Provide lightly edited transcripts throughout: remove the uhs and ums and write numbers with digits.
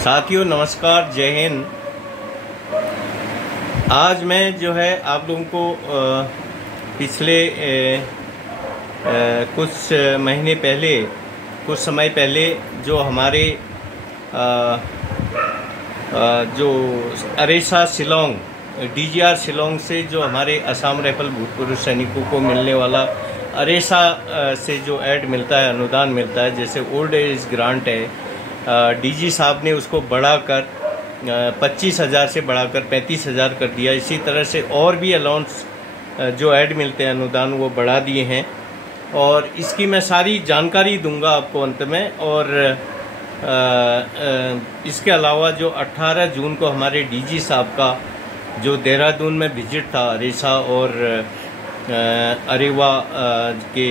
साथियों नमस्कार, जय हिंद। आज मैं जो है आप लोगों को पिछले कुछ समय पहले जो हमारे जो अरेसा शिलोंग DGR शिलोंग से जो हमारे असम राइफल भूतपूर्व सैनिकों को मिलने वाला अरेसा से जो ऐड मिलता है, अनुदान मिलता है, जैसे ओल्ड एज ग्रांट है, DG साहब ने उसको बढ़ाकर 25,000 से बढ़ाकर 35,000 कर दिया। इसी तरह से और भी अलाउंस जो ऐड मिलते हैं, अनुदान, वो बढ़ा दिए हैं। और इसकी मैं सारी जानकारी दूंगा आपको अंत में। और इसके अलावा जो 18 जून को हमारे DG साहब का जो देहरादून में विजिट था, अरेसा और अरेवा के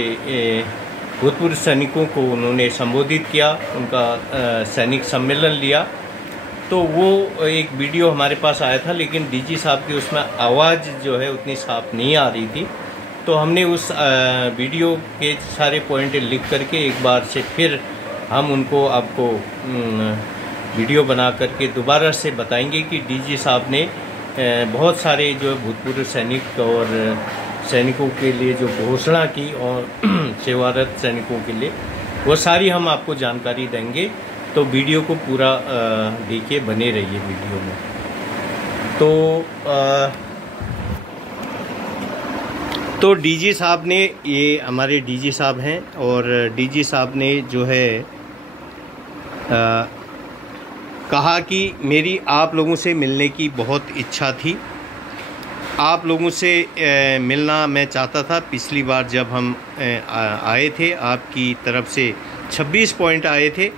भूतपूर्व सैनिकों को उन्होंने संबोधित किया, उनका सैनिक सम्मेलन लिया, तो वो एक वीडियो हमारे पास आया था, लेकिन DG साहब की उसमें आवाज़ जो है उतनी साफ नहीं आ रही थी। तो हमने उस वीडियो के सारे पॉइंट लिख करके एक बार से फिर हम उनको आपको वीडियो बना करके दोबारा से बताएंगे कि DG साहब ने बहुत सारे जो भूतपूर्व सैनिक और सैनिकों के लिए जो घोषणा की और सेवारत सैनिकों के लिए, वो सारी हम आपको जानकारी देंगे। तो वीडियो को पूरा देखिए, बने रहिए वीडियो में। तो DG साहब ने, ये हमारे DG साहब हैं, और DG साहब ने जो है कहा कि मेरी आप लोगों से मिलने की बहुत इच्छा थी, आप लोगों से मिलना मैं चाहता था। पिछली बार जब हम आए थे, आपकी तरफ से 26 पॉइंट आए थे।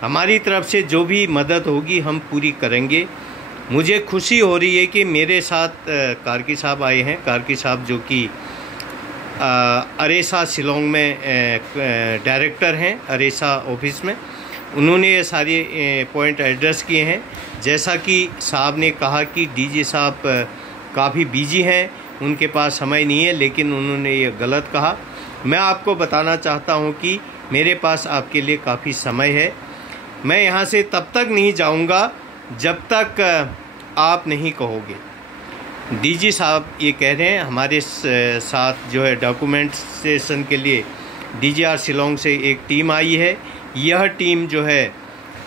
हमारी तरफ से जो भी मदद होगी हम पूरी करेंगे। मुझे खुशी हो रही है कि मेरे साथ कार्की साहब आए हैं। कार्की साहब जो कि अरेसा शिलोंग में डायरेक्टर हैं, अरेसा ऑफिस में। उन्होंने ये सारे पॉइंट एड्रेस किए हैं। जैसा कि साहब ने कहा कि DG साहब काफ़ी बिजी हैं, उनके पास समय नहीं है, लेकिन उन्होंने ये गलत कहा। मैं आपको बताना चाहता हूं कि मेरे पास आपके लिए काफ़ी समय है। मैं यहां से तब तक नहीं जाऊंगा जब तक आप नहीं कहोगे। DG साहब ये कह रहे हैं, हमारे साथ जो है डॉक्यूमेंटेशन के लिए DGR शिलोंग से एक टीम आई है। यह टीम जो है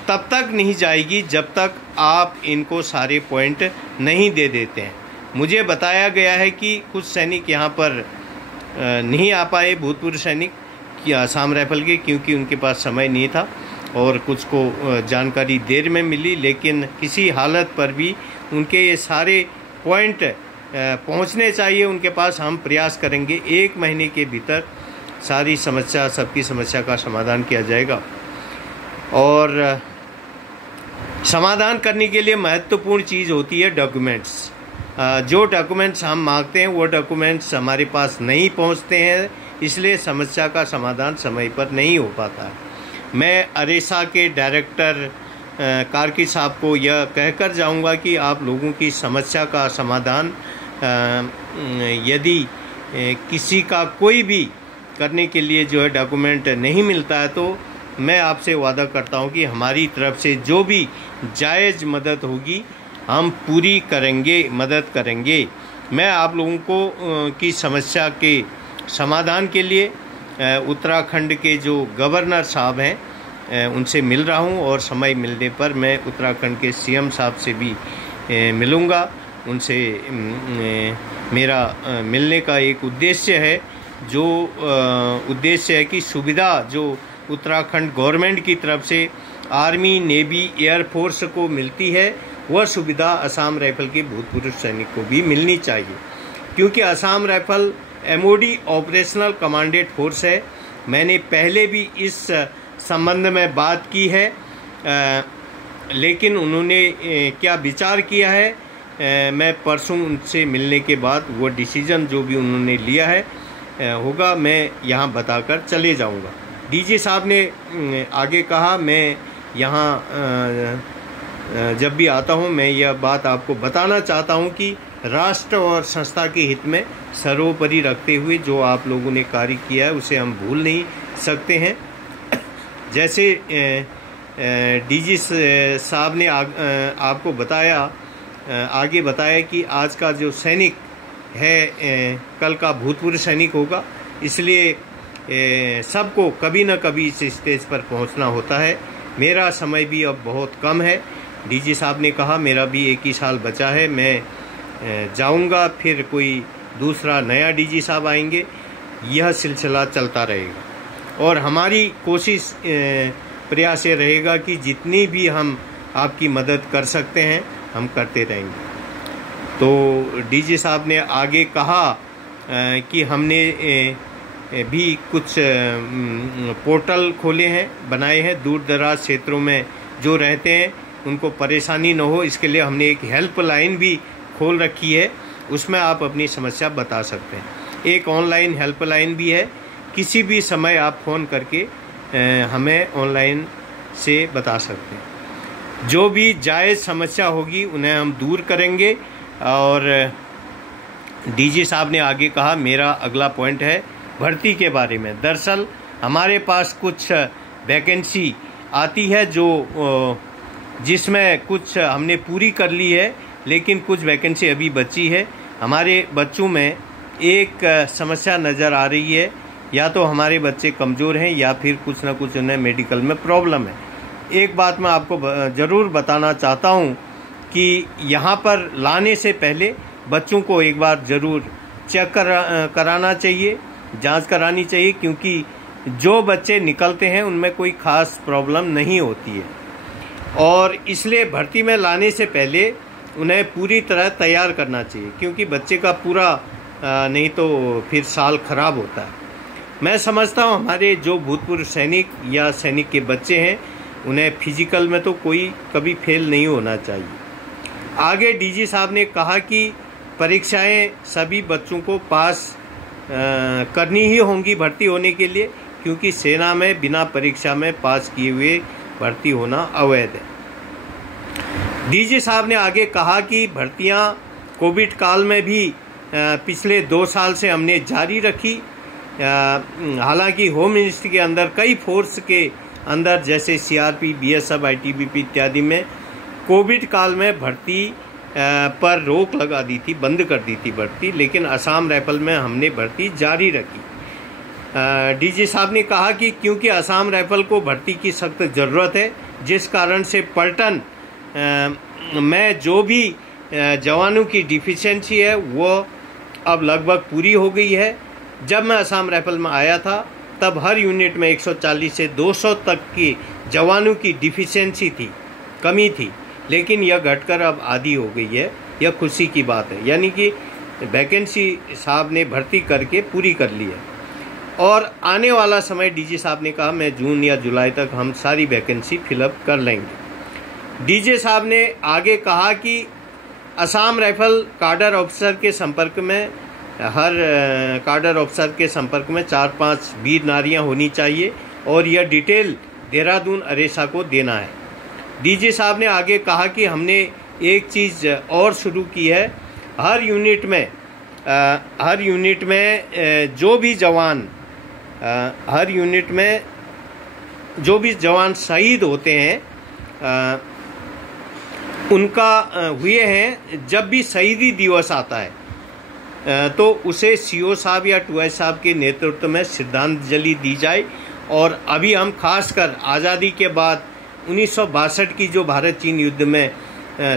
तब तक नहीं जाएगी जब तक आप इनको सारे पॉइंट नहीं दे देते हैं। मुझे बताया गया है कि कुछ सैनिक यहाँ पर नहीं आ पाए, भूतपूर्व सैनिक कि असम राइफल के, क्योंकि उनके पास समय नहीं था, और कुछ को जानकारी देर में मिली। लेकिन किसी हालत पर भी उनके ये सारे पॉइंट पहुँचने चाहिए उनके पास। हम प्रयास करेंगे 1 महीने के भीतर सारी समस्या, सबकी समस्या का समाधान किया जाएगा। और समाधान करने के लिए महत्वपूर्ण चीज़ होती है डॉक्यूमेंट्स। जो डॉक्यूमेंट्स हम मांगते हैं वो डॉक्यूमेंट्स हमारे पास नहीं पहुंचते हैं, इसलिए समस्या का समाधान समय पर नहीं हो पाता है। मैं अरेसा के डायरेक्टर कार्की साहब को यह कहकर जाऊंगा कि आप लोगों की समस्या का समाधान यदि किसी का कोई भी करने के लिए जो है डॉक्यूमेंट नहीं मिलता है, तो मैं आपसे वादा करता हूं कि हमारी तरफ से जो भी जायज़ मदद होगी हम पूरी करेंगे, मदद करेंगे। मैं आप लोगों को की समस्या के समाधान के लिए उत्तराखंड के जो गवर्नर साहब हैं उनसे मिल रहा हूं, और समय मिलने पर मैं उत्तराखंड के CM साहब से भी मिलूंगा। उनसे मेरा मिलने का एक उद्देश्य है, जो उद्देश्य है कि सुविधा जो उत्तराखंड गवर्नमेंट की तरफ से आर्मी, नेवी, एयरफोर्स को मिलती है, वह सुविधा असम राइफल के भूतपूर्व सैनिक को भी मिलनी चाहिए, क्योंकि Assam rifle MOD operational commanded force है। मैंने पहले भी इस संबंध में बात की है, लेकिन उन्होंने क्या विचार किया है, मैं परसों उनसे मिलने के बाद वो डिसीजन जो भी उन्होंने लिया है होगा, मैं यहाँ बताकर चले जाऊँगा। DG साहब ने आगे कहा, मैं यहाँ जब भी आता हूँ मैं यह बात आपको बताना चाहता हूँ कि राष्ट्र और संस्था के हित में सर्वोपरि रखते हुए जो आप लोगों ने कार्य किया है उसे हम भूल नहीं सकते हैं। जैसे डीजी साहब ने आपको आगे बताया कि आज का जो सैनिक है कल का भूतपूर्व सैनिक होगा, इसलिए सबको कभी न कभी इस स्टेज पर पहुंचना होता है। मेरा समय भी अब बहुत कम है। डीजी साहब ने कहा मेरा भी 1 ही साल बचा है, मैं जाऊंगा, फिर कोई दूसरा नया डीजी साहब आएंगे, यह सिलसिला चलता रहेगा। और हमारी कोशिश प्रयास ये रहेगा कि जितनी भी हम आपकी मदद कर सकते हैं हम करते रहेंगे। तो डीजी साहब ने आगे कहा कि हमने भी कुछ पोर्टल खोले हैं, बनाए हैं, दूर दराज क्षेत्रों में जो रहते हैं उनको परेशानी न हो, इसके लिए हमने एक हेल्पलाइन भी खोल रखी है, उसमें आप अपनी समस्या बता सकते हैं। एक ऑनलाइन हेल्पलाइन भी है, किसी भी समय आप फ़ोन करके हमें ऑनलाइन से बता सकते हैं। जो भी जायज़ समस्या होगी उन्हें हम दूर करेंगे। और डीजी साहब ने आगे कहा मेरा अगला पॉइंट है भर्ती के बारे में। दरअसल हमारे पास कुछ वैकेंसी आती है जिसमें कुछ हमने पूरी कर ली है, लेकिन कुछ वैकेंसी अभी बची है। हमारे बच्चों में एक समस्या नज़र आ रही है, या तो हमारे बच्चे कमज़ोर हैं या फिर कुछ ना कुछ उन्हें मेडिकल में प्रॉब्लम है। एक बात मैं आपको ज़रूर बताना चाहता हूं कि यहाँ पर लाने से पहले बच्चों को एक बार ज़रूर चेक कराना चाहिए, जांच करानी चाहिए, क्योंकि जो बच्चे निकलते हैं उनमें कोई ख़ास प्रॉब्लम नहीं होती है। और इसलिए भर्ती में लाने से पहले उन्हें पूरी तरह तैयार करना चाहिए, क्योंकि बच्चे का पूरा नहीं तो फिर साल खराब होता है। मैं समझता हूँ हमारे जो भूतपूर्व सैनिक या सैनिक के बच्चे हैं उन्हें फिजिकल में तो कोई कभी फेल नहीं होना चाहिए। आगे डीजी साहब ने कहा कि परीक्षाएं सभी बच्चों को पास करनी ही होंगी भर्ती होने के लिए, क्योंकि सेना में बिना परीक्षा में पास किए हुए भर्ती होना अवैध है। डीजी साहब ने आगे कहा कि भर्तियां कोविड काल में भी पिछले 2 साल से हमने जारी रखी। हालांकि होम मिनिस्ट्री के अंदर कई फोर्स के अंदर जैसे सीआरपी, बीएसएफ, आईटीबीपी इत्यादि में कोविड काल में भर्ती पर रोक लगा दी थी, बंद कर दी थी भर्ती, लेकिन असम राइफल में हमने भर्ती जारी रखी। डीजी साहब ने कहा कि क्योंकि असम राइफल को भर्ती की सख्त ज़रूरत है, जिस कारण से पलटन में जो भी जवानों की डिफिशिएंसी है वो अब लगभग पूरी हो गई है। जब मैं असम राइफल में आया था तब हर यूनिट में 140 से 200 तक की जवानों की डिफिशिएंसी थी, कमी थी, लेकिन यह घटकर अब आधी हो गई है। यह खुशी की बात है, यानी कि वैकेंसी साहब ने भर्ती करके पूरी कर ली है। और आने वाला समय डीजी साहब ने कहा मैं जून या जुलाई तक हम सारी वैकेंसी फिलअप कर लेंगे। डीजी साहब ने आगे कहा कि असम राइफल काडर ऑफिसर के संपर्क में हर काडर ऑफिसर के संपर्क में 4-5 वीर नारियां होनी चाहिए और यह डिटेल देहरादून अरेसा को देना है। डीजी साहब ने आगे कहा कि हमने एक चीज़ और शुरू की है, हर यूनिट में जो भी जवान शहीद होते हैं उनका हुए हैं, जब भी शहीदी दिवस आता है तो उसे सीओ साहब या टूएस साहब के नेतृत्व में श्रद्धांजलि दी जाए। और अभी हम खासकर आज़ादी के बाद 1962 की जो भारत चीन युद्ध में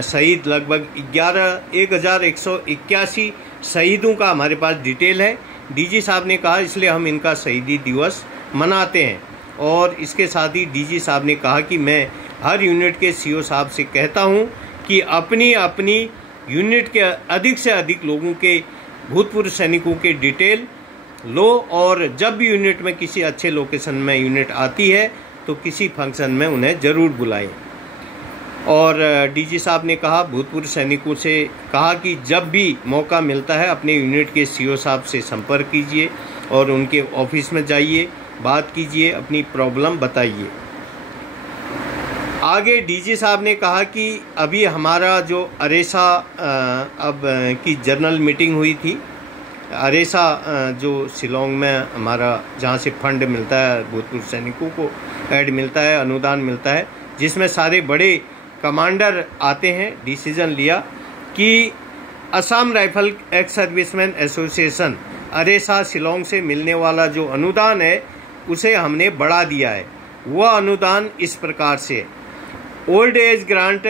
शहीद लगभग 1181 शहीदों का हमारे पास डिटेल है। डीजी साहब ने कहा इसलिए हम इनका शहीदी दिवस मनाते हैं। और इसके साथ ही डीजी साहब ने कहा कि मैं हर यूनिट के सीओ साहब से कहता हूं कि अपनी अपनी यूनिट के अधिक से अधिक लोगों के भूतपूर्व सैनिकों के डिटेल लो, और जब भी यूनिट में किसी अच्छे लोकेशन में यूनिट आती है तो किसी फंक्शन में उन्हें ज़रूर बुलाएं। और डीजी साहब ने कहा भूतपूर्व सैनिकों से कहा कि जब भी मौका मिलता है अपने यूनिट के सीओ साहब से संपर्क कीजिए और उनके ऑफिस में जाइए, बात कीजिए, अपनी प्रॉब्लम बताइए। आगे डीजी साहब ने कहा कि अभी हमारा जो अरेसा अब की जनरल मीटिंग हुई थी, अरेसा जो शिलोंग में हमारा जहाँ से फंड मिलता है भूतपूर्व सैनिकों को ऐड मिलता है, अनुदान मिलता है, जिसमें सारे बड़े कमांडर आते हैं, डिसीजन लिया कि Assam rifle ex serviceman association अरेसा शिलोंग से मिलने वाला जो अनुदान है उसे हमने बढ़ा दिया है। वह अनुदान इस प्रकार से, ओल्ड एज ग्रांट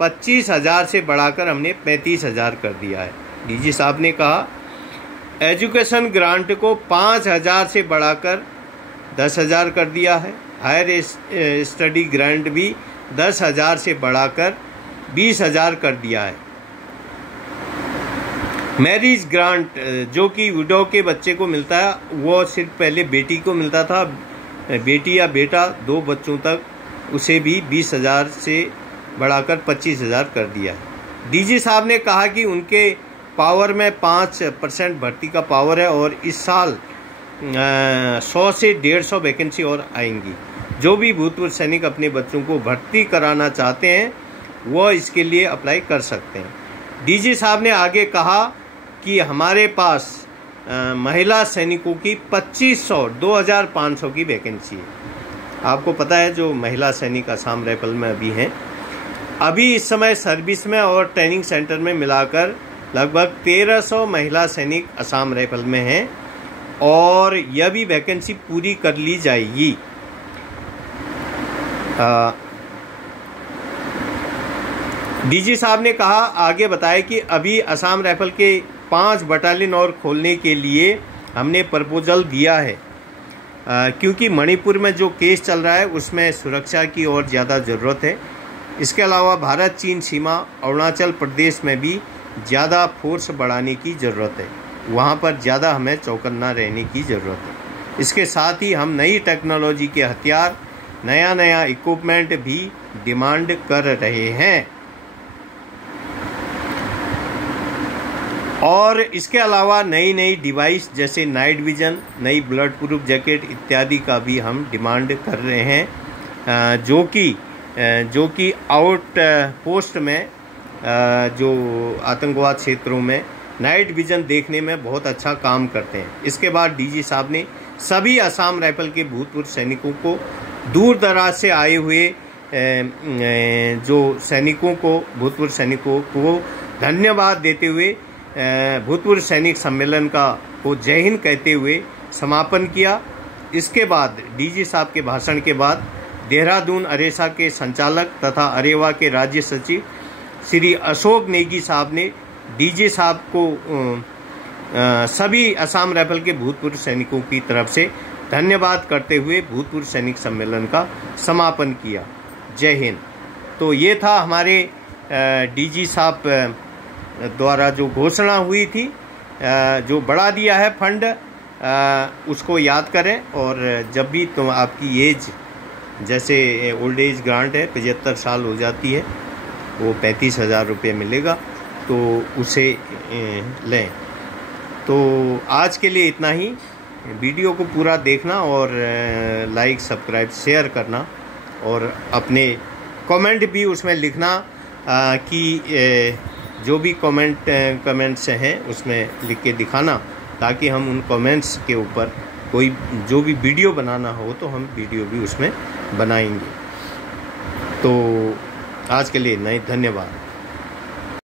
25,000 से बढ़ाकर हमने 35,000 कर दिया है। डीजी साहब ने कहा एजुकेशन ग्रांट को 5,000 से बढ़ाकर 10,000 कर दिया है। हायर स्टडी ग्रांट भी 10,000 से बढ़ाकर 20,000 कर दिया है। मैरिज ग्रांट जो कि विडो के बच्चे को मिलता है, वो सिर्फ पहले बेटी को मिलता था, बेटी या बेटा 2 बच्चों तक, उसे भी 20,000 से बढ़ाकर 25,000 कर दिया है। डीजी साहब ने कहा कि उनके पावर में 5% भर्ती का पावर है और इस साल 100 से 150 वैकेंसी और आएंगी। जो भी भूतपूर्व सैनिक अपने बच्चों को भर्ती कराना चाहते हैं वो इसके लिए अप्लाई कर सकते हैं। डीजी साहब ने आगे कहा कि हमारे पास महिला सैनिकों की 2,500 की वैकेंसी है। आपको पता है जो महिला सैनिक असम राइफल में अभी हैं, अभी इस समय सर्विस में और ट्रेनिंग सेंटर में मिलाकर लगभग 1,300 महिला सैनिक असम राइफल में हैं और यह भी वैकेंसी पूरी कर ली जाएगी। डीजी साहब ने कहा, आगे बताया कि अभी असम राइफल के 5 बटालियन और खोलने के लिए हमने प्रपोजल दिया है, क्योंकि मणिपुर में जो केस चल रहा है उसमें सुरक्षा की और ज़्यादा ज़रूरत है। इसके अलावा भारत चीन सीमा अरुणाचल प्रदेश में भी ज़्यादा फोर्स बढ़ाने की ज़रूरत है, वहाँ पर ज़्यादा हमें चौकन्ना रहने की ज़रूरत है। इसके साथ ही हम नई टेक्नोलॉजी के हथियार, नया इक्विपमेंट भी डिमांड कर रहे हैं और इसके अलावा नई डिवाइस जैसे नाइट विजन, नई ब्लड प्रूफ जैकेट इत्यादि का भी हम डिमांड कर रहे हैं, जो कि आउट पोस्ट में जो आतंकवाद क्षेत्रों में नाइट विजन देखने में बहुत अच्छा काम करते हैं। इसके बाद डीजी साहब ने सभी असम राइफल के भूतपूर्व सैनिकों को, दूर दराज से आए हुए जो सैनिकों को, भूतपूर्व सैनिकों को धन्यवाद देते हुए भूतपूर्व सैनिक सम्मेलन को जय हिंद कहते हुए समापन किया। इसके बाद डीजी साहब के भाषण के बाद देहरादून अरेसा के संचालक तथा अरेवा के राज्य सचिव श्री अशोक नेगी साहब ने डीजी साहब को सभी असम राइफल के भूतपूर्व सैनिकों की तरफ से धन्यवाद करते हुए भूतपूर्व सैनिक सम्मेलन का समापन किया। जय हिंद। तो ये था हमारे डीजी साहब द्वारा जो घोषणा हुई थी, जो बढ़ा दिया है फंड, उसको याद करें। और जब भी तो आपकी एज, जैसे ओल्ड एज ग्रांट है 75 साल हो जाती है, वो 35,000 रुपये मिलेगा, तो उसे लें। तो आज के लिए इतना ही। वीडियो को पूरा देखना और लाइक, सब्सक्राइब, शेयर करना और अपने कमेंट भी उसमें लिखना कि जो भी कमेंट्स हैं उसमें लिख के दिखाना, ताकि हम उन कमेंट्स के ऊपर कोई जो भी वीडियो बनाना हो तो हम वीडियो भी उसमें बनाएंगे। तो आज के लिए नहीं, धन्यवाद।